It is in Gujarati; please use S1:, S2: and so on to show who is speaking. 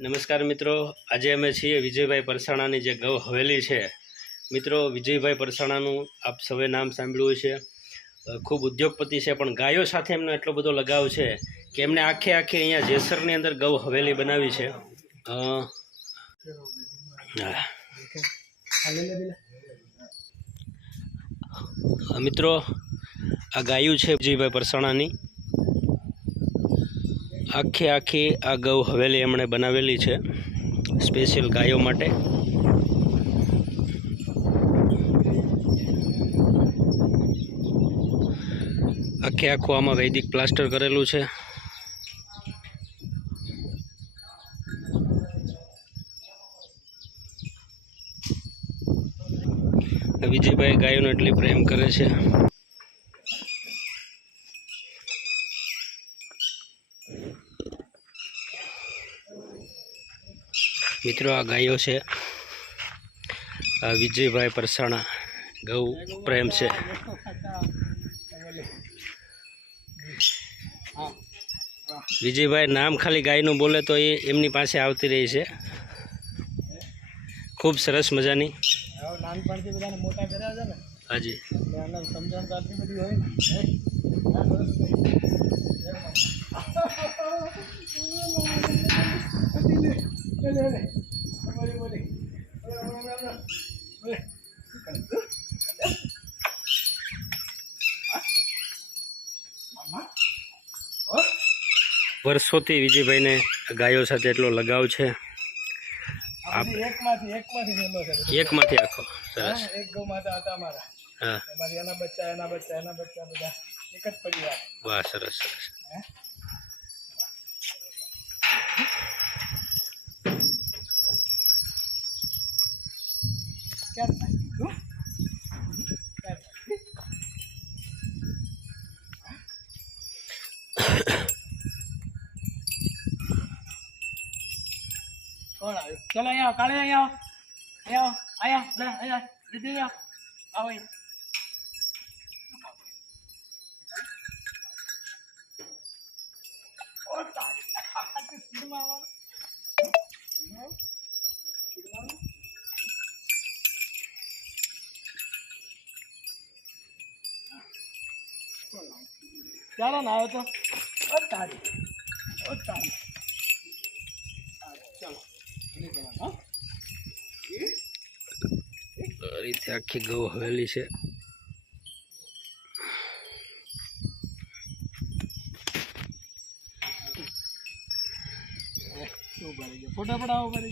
S1: નમસ્કાર મિત્રો. આજે અમે છીએ વિજયભાઈ પરસાણાની જે ગૌ હવેલી છે. મિત્રો, વિજયભાઈ પરસાણાનું આપ સૌએ નામ સાંભળ્યું છે. ખૂબ ઉદ્યોગપતિ છે, પણ ગાયો સાથે એમનો એટલો બધો લગાવ છે કે એમને આખે આખી અહીંયા જેસરની અંદર ગૌ હવેલી બનાવી છે. મિત્રો, આ ગાયું છે વિજયભાઈ પરસાણાની. આખે આખી આ ગૌ હવેલી એમણે બનાવેલી છે સ્પેશિયલ ગાયો માટે. આખે આખું આમાં વૈદિક પ્લાસ્ટર કરેલું છે. વિજયભાઈ ગાયોને એટલી પ્રેમ કરે છે. મિત્રો આ ગાયો છે. આ વિજયભાઈ પરસાણા. ગૌ પ્રેમ છે. વિજયભાઈ નામ ખાલી ગાયનું બોલે તો એ એમની પાસે આવતી રહી છે. ખૂબ સરસ મજાની. હાજી
S2: એટલે આને સમજણ તો આટલી બધી હોય ને હે? હા, બસ. લે, લે, લે. બોલી, બોલી. બોલો, બોલો, બોલો, બોલો. બોલે. શું કરે તું? હા? મામા? હો?
S1: વર્ષોથી વિજયભાઈને ગાયો સાથે એટલો લગાવ છે.
S2: એકમાંથી
S1: આખો. સરસ.
S2: એક ગૌ માતા હતા અમારા.
S1: હા.
S2: એના બચ્ચા એના બચ્ચા એના બચ્ચા બધા એક જ પરિવાર.
S1: વાહ સરસ સરસ.
S2: ચલો અહીંયા કાલે અહીંયા આવો અહીંયા અહીંયા લે અહીંયા લીધી આવો ચાલો ને આવ્યો તો. તારી. ઓ તારી. ચાલો?
S1: રીતે આખી ગૌ હવેલી છે.
S2: ફોટા પડાવો તારે